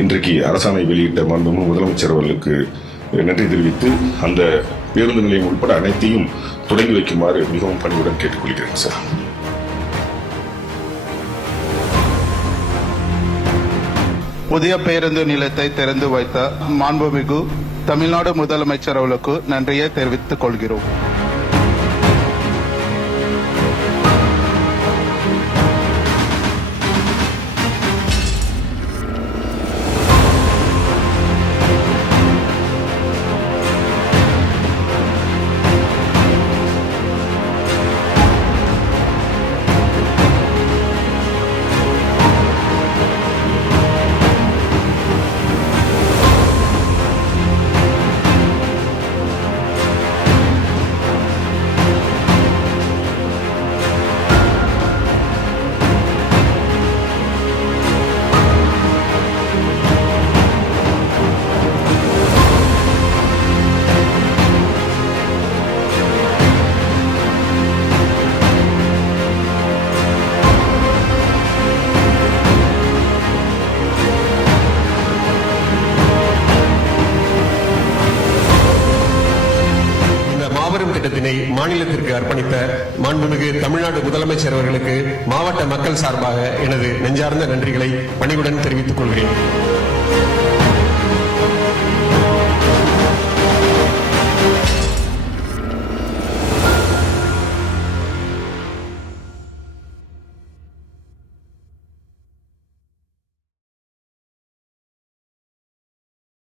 இன்றைக்கு அரசாணை வெளியிட்ட மாண்புமிகு முதலமைச்சர் அவர்களுக்கு நன்றி தெரிவித்து அந்த பேருந்து நிலையம் உட்பட அனைத்தையும் தொடங்கி வைக்குமாறு மிகவும் பணிவுடன் கேட்டுக்கொள்கிறேன் சார். புதிய பேருந்து நிலையத்தை திறந்து வைத்த மாண்புமிகு தமிழ்நாடு முதலமைச்சர் அவர்களுக்கு நன்றியை தெரிவித்துக் கொள்கிறோம். திட்டத்தினை மாநிலத்திற்கு அர்ப்பணித்த மாண்புமிகு தமிழ்நாடு முதலமைச்சர் அவர்களுக்கு மாவட்ட மக்கள் சார்பாக எனது நெஞ்சார்ந்த நன்றிகளை பணிவுடன் தெரிவித்துக் கொள்கிறேன்.